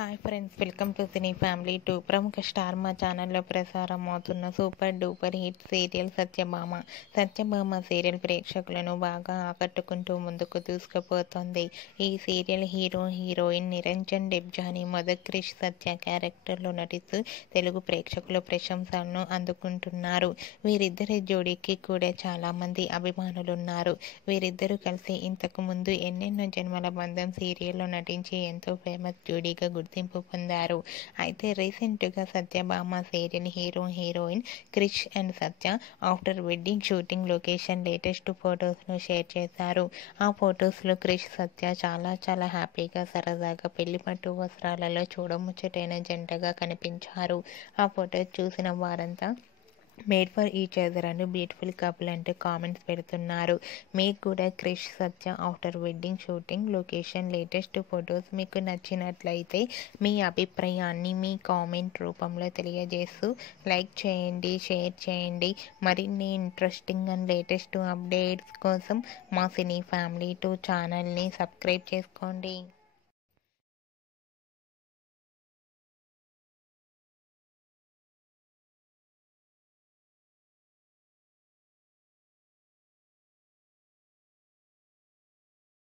Hi friends, welcome to cine family 2. ప్రముఖ star మా ఛానల్లో ప్రసారం అవుతున్న super duper hit serial Satyabhama serial ప్రేక్షకులను బాగా ఆకట్టుకుంటూ ముందుకు దూసుకుపోతోంది. ఈ సీరియల్ హీరోయిన్ నిరంజన్ డెబ్జాని మొదటి క్రిష్ సత్య క్యారెక్టర్లో నటిస్తూ తెలుగు ప్రేక్షకుల ప్రశంసలను అందుకుంటున్నారు. వీరిద్దరి జోడీకి కూడా చాలామంది అభిమానులున్నారు. వీరిద్దరూ కలిసి ఇంతకు ముందు ఎన్నెన్నో జన్మల బంధం సీరియల్లో నటించి ఎంతో ఫేమస్ జోడీగా గుర్తింపు పొందారు. అయితే రీసెంట్గా Satyabhama serial heroine Krish and Satya after wedding shooting location latest ఫొటోస్ను షేర్ చేశారు. ఆ ఫొటోస్లో క్రిష్ సత్య చాలా హ్యాపీగా సరదాగా పెళ్లి పట్టు వస్త్రాలలో చూడముచ్చటైన జంటగా కనిపించారు. ఆ ఫొటోస్ చూసిన వారంతా made for each other and beautiful couple అంటూ కామెంట్స్ పెడుతున్నారు. మీకు కూడా Krish Satya after wedding shooting location latest photos మీకు నచ్చినట్లయితే మీ అభిప్రాయాన్ని మీ కామెంట్ రూపంలో తెలియజేస్తూ లైక్ చేయండి, షేర్ చేయండి. మరిన్ని ఇంట్రెస్టింగ్ అండ్ లేటెస్ట్ అప్డేట్స్ కోసం మా సినీ ఫ్యామిలీ 2 ఛానల్ని సబ్స్క్రైబ్ చేసుకోండి.